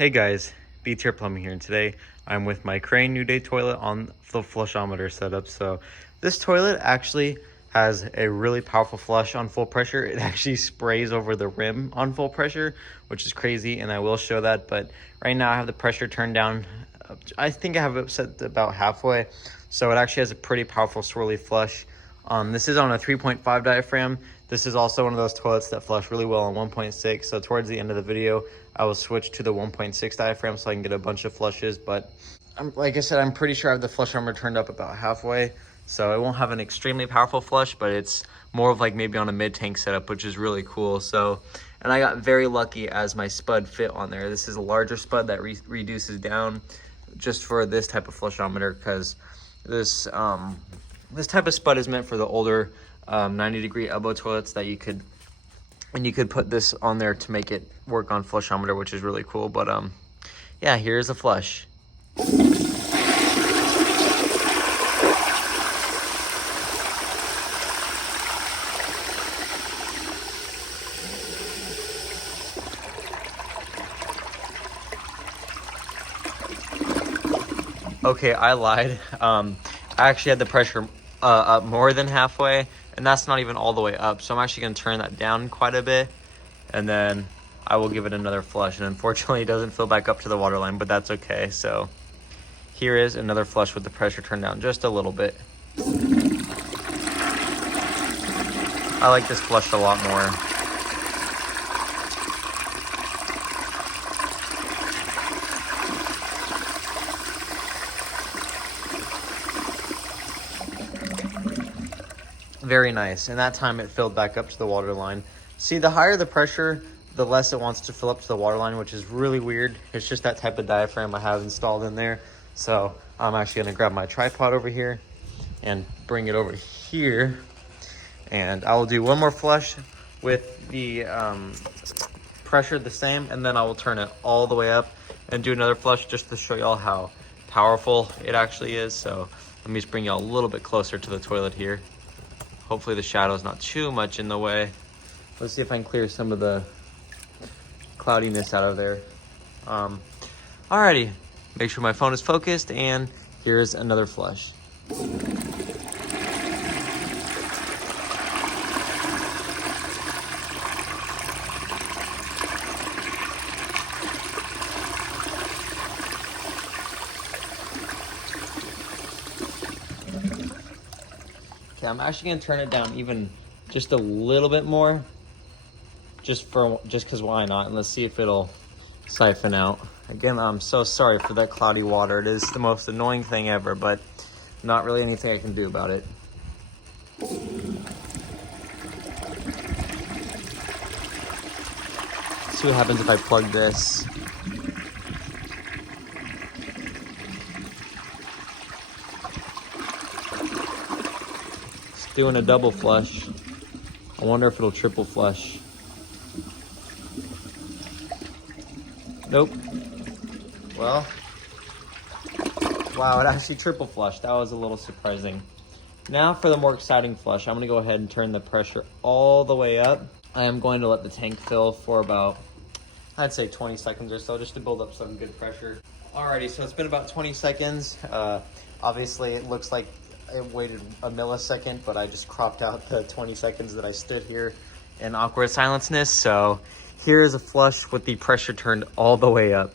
Hey guys, B-Tier Plumbing here, and today I'm with my Crane Neuday toilet on the flushometer setup. So this toilet actually has a really powerful flush on full pressure. It actually sprays over the rim on full pressure, which is crazy, and I will show that. But right now I have the pressure turned down. I think I have it set about halfway, so it actually has a pretty powerful swirly flush. This is on a 3.5 diaphragm. This is also one of those toilets that flush really well on 1.6. So towards the end of the video, I will switch to the 1.6 diaphragm so I can get a bunch of flushes. But like I said, I'm pretty sure I have the flushometer turned up about halfway. So it won't have an extremely powerful flush, but it's more of like maybe on a mid-tank setup, which is really cool. So, and I got very lucky as my spud fit on there. This is a larger spud that reduces down just for this type of flushometer, because this type of spud is meant for the older 90-degree elbow toilets that you could put this on there to make it work on flushometer, which is really cool. But yeah, here's a flush. Okay, I lied. I actually had the pressure up more than halfway, and that's not even all the way up. So I'm actually gonna turn that down quite a bit, and then I will give it another flush. And unfortunately, it doesn't fill back up to the water line, but that's okay. So here is another flush with the pressure turned down just a little bit. I like this flush a lot more. Very nice, and that time it filled back up to the water line. See, the higher the pressure, the less it wants to fill up to the water line, which is really weird. It's just that type of diaphragm I have installed in there. So I'm actually gonna grab my tripod over here and bring it over here. And I will do one more flush with the pressure the same, and then I will turn it all the way up and do another flush just to show y'all how powerful it actually is. So let me just bring y'all a little bit closer to the toilet here. Hopefully the shadow is not too much in the way. Let's see if I can clear some of the cloudiness out of there. Alrighty, make sure my phone is focused, and here's another flush. Okay, I'm actually gonna turn it down even just a little bit more, just because why not? And let's see if it'll siphon out. Again, I'm so sorry for that cloudy water. It is the most annoying thing ever, but not really anything I can do about it. Let's see what happens if I plug this. Doing a double flush. I wonder if it'll triple flush. Nope. Well, wow, it actually triple flushed. That was a little surprising. Now for the more exciting flush, I'm gonna go ahead and turn the pressure all the way up. I am going to let the tank fill for about, I'd say 20 seconds or so, just to build up some good pressure. Alrighty, so it's been about 20 seconds. Obviously it looks like it waited a millisecond, but I just cropped out the 20 seconds that I stood here in awkward silenceness. So here is a flush with the pressure turned all the way up.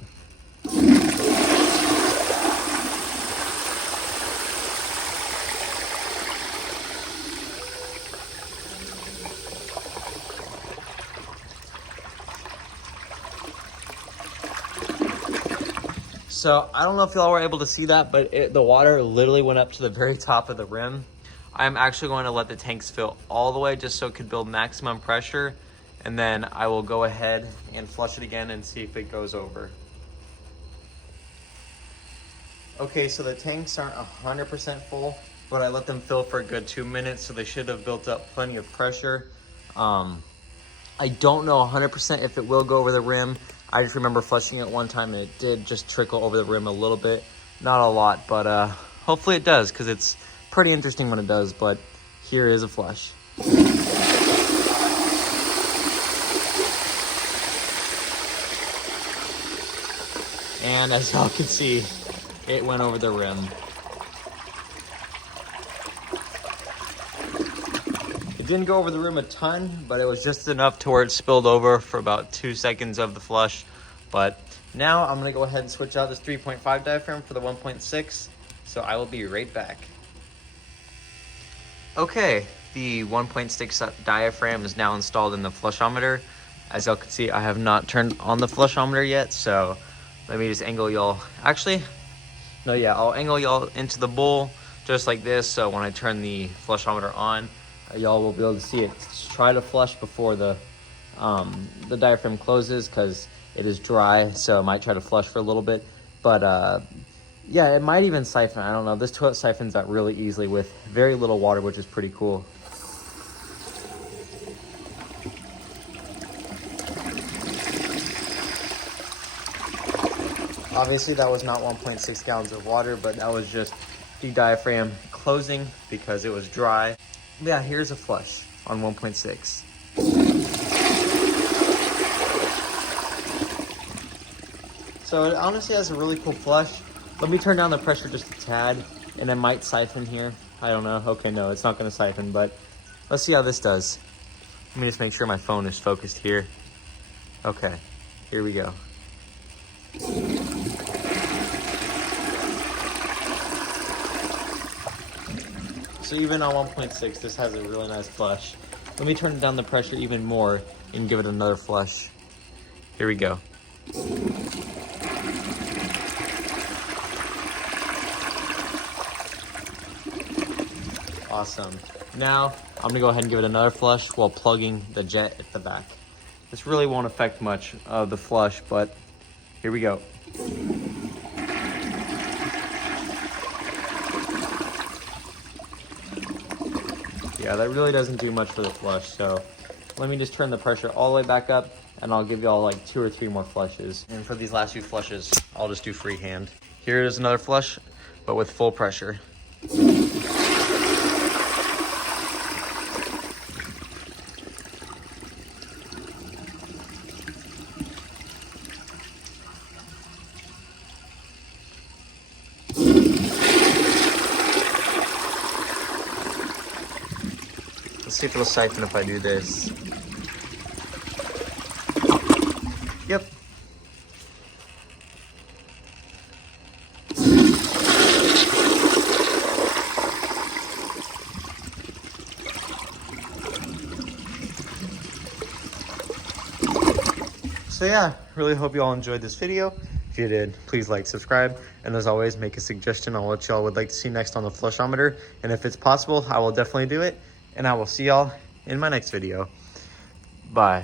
So I don't know if y'all were able to see that, but the water literally went up to the very top of the rim. I'm actually going to let the tanks fill all the way just so it could build maximum pressure. And then I will go ahead and flush it again and see if it goes over. Okay, so the tanks aren't 100% full, but I let them fill for a good 2 minutes, so they should have built up plenty of pressure. I don't know 100% if it will go over the rim. I just remember flushing it one time and it did just trickle over the rim a little bit. Not a lot, but hopefully it does, because it's pretty interesting when it does. But here is a flush. And as y'all can see, it went over the rim. It didn't go over the rim a ton, but it was just enough to where it spilled over for about 2 seconds of the flush. But now I'm gonna go ahead and switch out this 3.5 diaphragm for the 1.6. So I will be right back. Okay, the 1.6 diaphragm is now installed in the flushometer. As y'all can see, I have not turned on the flushometer yet, so let me just angle y'all. Actually, no, yeah, I'll angle y'all into the bowl just like this, so when I turn the flushometer on, y'all will be able to see it. Try to flush before the diaphragm closes, because it is dry, so it might try to flush for a little bit. But yeah, it might even siphon. I don't know. This toilet siphons out really easily with very little water, which is pretty cool. Obviously, that was not 1.6 gallons of water, but that was just the diaphragm closing because it was dry. Yeah, here's a flush on 1.6. So it honestly has a really cool flush. Let me turn down the pressure just a tad, and it might siphon here. I don't know. Okay, no, it's not going to siphon, but let's see how this does. Let me just make sure my phone is focused here. Okay, here we go. So even on 1.6, this has a really nice flush. Let me turn down the pressure even more and give it another flush. Here we go. Awesome. Now, I'm gonna go ahead and give it another flush while plugging the jet at the back. This really won't affect much of the flush, but here we go. Yeah, that really doesn't do much for the flush, so let me just turn the pressure all the way back up, and I'll give y'all like 2 or 3 more flushes. And for these last few flushes, I'll just do freehand. Here is another flush, but with full pressure. Let's see if it'll siphon if I do this. Yep. So yeah, really hope you all enjoyed this video. If you did, please like, subscribe, and as always, make a suggestion on what y'all would like to see next on the flushometer. And if it's possible, I will definitely do it. And I will see y'all in my next video. Bye.